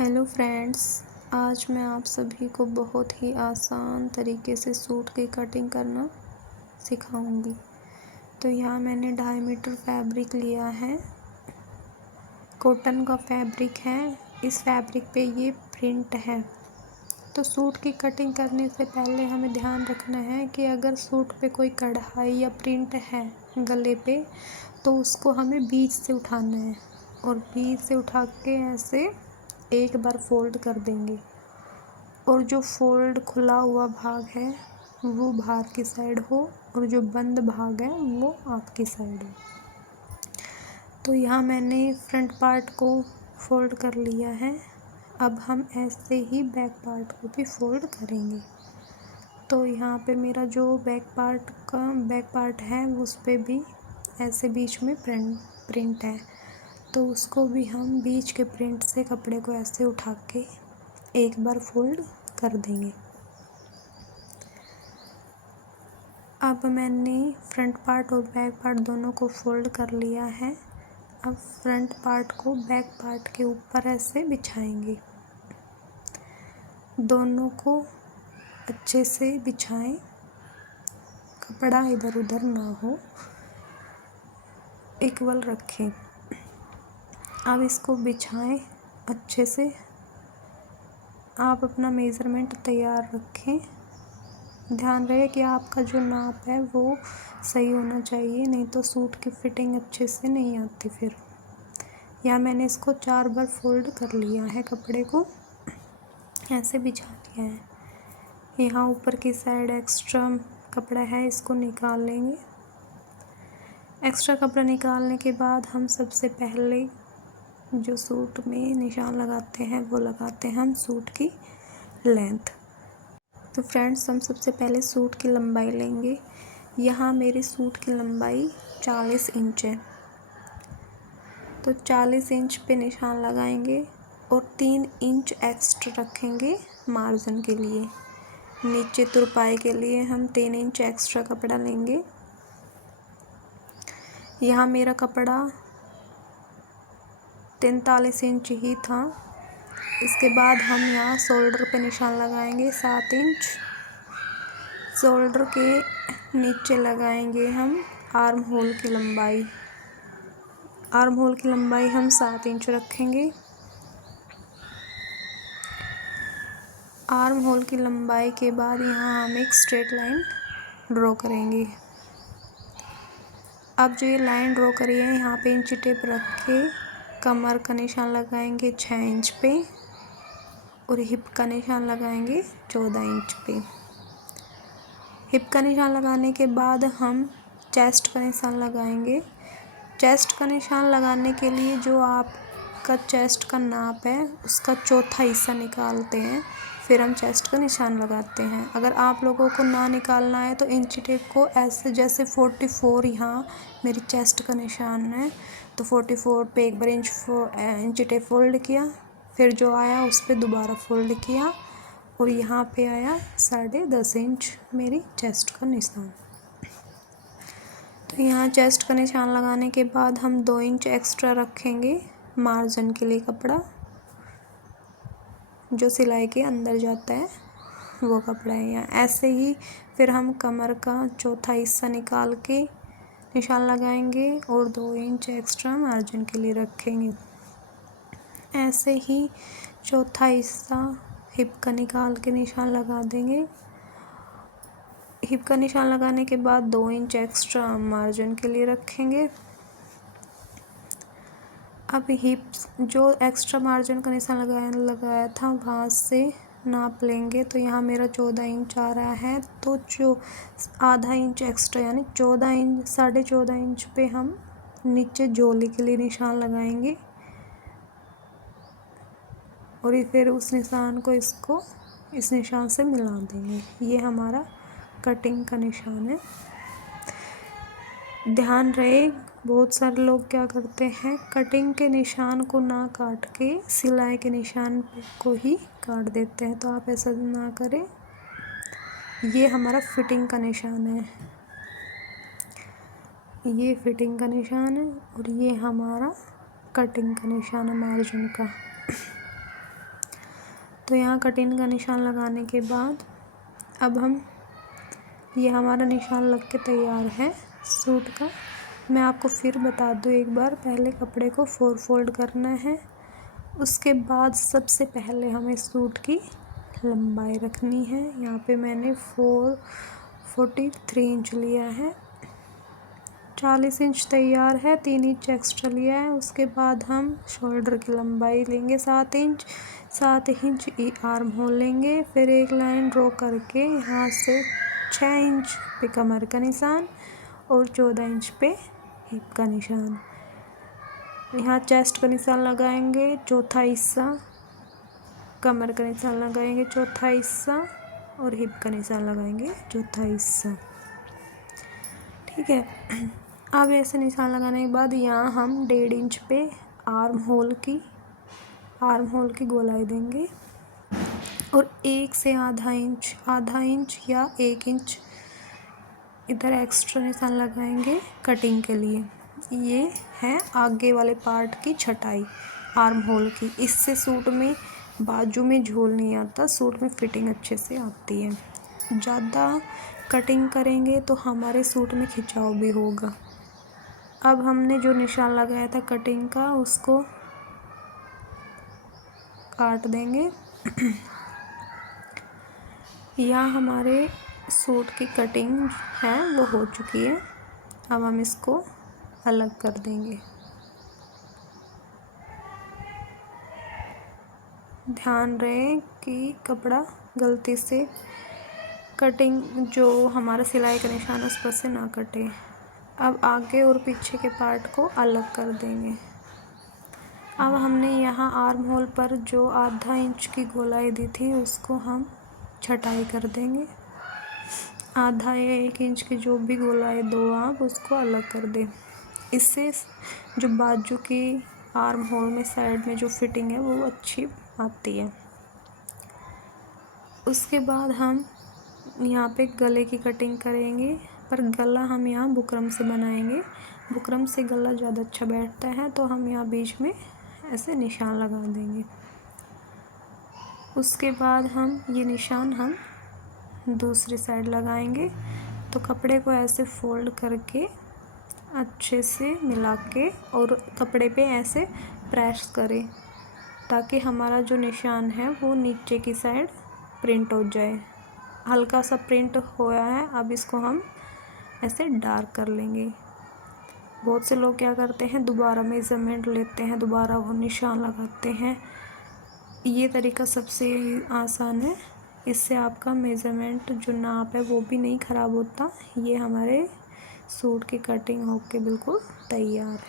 Hello friends, आज मैं आप सभी को बहुत ही आसान तरीके से सूट की कटिंग करना सिखाऊंगी। तो यहाँ मैंने 2.5 मीटर फैब्रिक लिया है। कॉटन का फैब्रिक है। इस फैब्रिक पे ये प्रिंट है। तो सूट की कटिंग करने से पहले हमें ध्यान रखना है कि अगर सूट पे कोई कढ़ाई या प्रिंट है गले पे, तो उसको हमें बीच से उठाना है और बीच से उठा के ऐसे एक बार फोल्ड कर देंगे और जो फोल्ड खुला हुआ भाग है वो बाहर की साइड हो और जो बंद भाग है वो आपकी साइड हो। तो यहाँ मैंने फ्रंट पार्ट को फोल्ड कर लिया है। अब हम ऐसे ही बैक पार्ट को भी फोल्ड करेंगे। तो यहाँ पे मेरा जो बैक पार्ट है उस पे भी ऐसे बीच में प्रिंट है, तो उसको भी हम बीच के प्रिंट से कपड़े को ऐसे उठा के एक बार फोल्ड कर देंगे। अब मैंने फ्रंट पार्ट और बैक पार्ट दोनों को फोल्ड कर लिया है। अब फ्रंट पार्ट को बैक पार्ट के ऊपर ऐसे बिछाएंगे। दोनों को अच्छे से बिछाएं, कपड़ा इधर उधर ना हो, इक्वल रखें। अब इसको बिछाएं अच्छे से। आप अपना मेज़रमेंट तैयार रखें। ध्यान रहे कि आपका जो नाप है वो सही होना चाहिए, नहीं तो सूट की फिटिंग अच्छे से नहीं आती। फिर यहाँ मैंने इसको 4 बार फोल्ड कर लिया है, कपड़े को ऐसे बिछा लिया है। यहाँ ऊपर की साइड एक्स्ट्रा कपड़ा है, इसको निकाल लेंगे। एक्स्ट्रा कपड़ा निकालने के बाद हम सबसे पहले जो सूट में निशान लगाते हैं वो लगाते हैं हम सूट की लेंथ। तो फ्रेंड्स, हम सबसे पहले सूट की लंबाई लेंगे। यहाँ मेरी सूट की लंबाई 40 इंच है, तो 40 इंच पे निशान लगाएंगे और 3 इंच एक्स्ट्रा रखेंगे मार्जिन के लिए। नीचे तुरपाई के लिए हम 3 इंच एक्स्ट्रा कपड़ा लेंगे। यहाँ मेरा कपड़ा 43 इंच ही था। इसके बाद हम यहाँ शोल्डर पे निशान लगाएंगे 7 इंच। शोल्डर के नीचे लगाएंगे हम आर्म होल की लंबाई। आर्म होल की लंबाई हम 7 इंच रखेंगे। आर्म होल की लंबाई के बाद यहाँ हम एक स्ट्रेट लाइन ड्रॉ करेंगे। अब जो ये लाइन ड्रॉ करी है, यहाँ पे इंची टेप रख के कमर का निशान लगाएंगे 6 इंच पे और हिप का निशान लगाएंगे 14 इंच पे। हिप का निशान लगाने के बाद हम चेस्ट का निशान लगाएंगे। चेस्ट का निशान लगाने के लिए जो आपका चेस्ट का नाप है उसका चौथा हिस्सा निकालते हैं, फिर हम चेस्ट का निशान लगाते हैं। अगर आप लोगों को ना निकालना है तो इंची टेप को ऐसे, जैसे 44 यहाँ मेरी चेस्ट का निशान है, तो 44 पे एक बार इंची टेप फोल्ड किया, फिर जो आया उस पर दोबारा फोल्ड किया और यहाँ पे आया 10.5 इंच मेरी चेस्ट का निशान। तो यहाँ चेस्ट का निशान लगाने के बाद हम 2 इंच एक्स्ट्रा रखेंगे मार्जिन के लिए, कपड़ा जो सिलाई के अंदर जाता है वो कपड़ा है यहाँ। ऐसे ही फिर हम कमर का चौथा हिस्सा निकाल के निशान लगाएंगे और 2 इंच एक्स्ट्रा मार्जिन के लिए रखेंगे। ऐसे ही चौथा हिस्सा हिप का निकाल के निशान लगा देंगे। हिप का निशान लगाने के बाद 2 इंच एक्स्ट्रा मार्जिन के लिए रखेंगे। अब हिप जो एक्स्ट्रा मार्जिन का निशान लगाया था वहाँ से नाप लेंगे। तो यहाँ मेरा 14 इंच आ रहा है, तो जो आधा इंच एक्स्ट्रा यानी 14 इंच, 14.5 इंच पे हम नीचे जोली के लिए निशान लगाएंगे और फिर उस निशान को इस निशान से मिला देंगे। ये हमारा कटिंग का निशान है। ध्यान रहे, बहुत सारे लोग क्या करते हैं, कटिंग के निशान को ना काट के सिलाई के निशान को ही काट देते हैं, तो आप ऐसा ना करें। ये हमारा फिटिंग का निशान है, ये फिटिंग का निशान है और ये हमारा कटिंग का निशान है मार्जिन का। तो यहाँ कटिंग का निशान लगाने के बाद अब हम ये हमारा निशान लग के तैयार है सूट का। मैं आपको फिर बता दूँ एक बार, पहले कपड़े को 4 फोल्ड करना है। उसके बाद सबसे पहले हमें सूट की लंबाई रखनी है। यहाँ पे मैंने 43 इंच लिया है। 40 इंच तैयार है, 3 इंच एक्स्ट्रा लिया है। उसके बाद हम शोल्डर की लंबाई लेंगे 7 इंच। 7 इंच आर्म होल लेंगे। फिर एक लाइन ड्रॉ करके यहाँ से 6 इंच पे कमर का निशान और 14 इंच पे हिप का निशान। यहाँ चेस्ट का निशान लगाएंगे चौथा हिस्सा, कमर का निशान लगाएंगे चौथा हिस्सा और हिप का निशान लगाएंगे चौथा हिस्सा। ठीक है। अब ऐसे निशान लगाने के बाद यहाँ हम 1.5 इंच पे आर्म होल की गोलाई देंगे और 1 से आधा इंच या 1 इंच इधर एक्स्ट्रा निशान लगाएंगे कटिंग के लिए। ये है आगे वाले पार्ट की छटाई आर्म होल की। इससे सूट में बाजू में झोल नहीं आता, सूट में फिटिंग अच्छे से आती है। ज़्यादा कटिंग करेंगे तो हमारे सूट में खिंचाव भी होगा। अब हमने जो निशान लगाया था कटिंग का उसको काट देंगे। यहाँ हमारे सूट की कटिंग है वो हो चुकी है। अब हम इसको अलग कर देंगे। ध्यान रहे कि कपड़ा गलती से कटिंग जो हमारा सिलाई का निशान उस पर से ना कटे। अब आगे और पीछे के पार्ट को अलग कर देंगे। अब हमने यहाँ आर्म होल पर जो आधा इंच की गोलाई दी थी उसको हम छटाई कर देंगे। आधा या 1 इंच की जो भी गोलाई दो आप उसको अलग कर दें। इससे जो बाजू की आर्म होल में साइड में जो फिटिंग है वो अच्छी आती है। उसके बाद हम यहाँ पे गले की कटिंग करेंगे, पर गला हम यहाँ बुकरम से बनाएंगे। बुकरम से गला ज़्यादा अच्छा बैठता है, तो हम यहाँ बीच में ऐसे निशान लगा देंगे। उसके बाद हम ये निशान हम दूसरी साइड लगाएंगे। तो कपड़े को ऐसे फोल्ड करके अच्छे से मिला के और कपड़े पे ऐसे प्रेस करें ताकि हमारा जो निशान है वो नीचे की साइड प्रिंट हो जाए। हल्का सा प्रिंट होया है, अब इसको हम ऐसे डार्क कर लेंगे। बहुत से लोग क्या करते हैं, दोबारा मेज़रमेंट लेते हैं, दोबारा वो निशान लगाते हैं। ये तरीका सबसे आसान है। इससे आपका मेज़रमेंट जो नाप है वो भी नहीं ख़राब होता। ये हमारे सूट की कटिंग होके बिल्कुल तैयार है।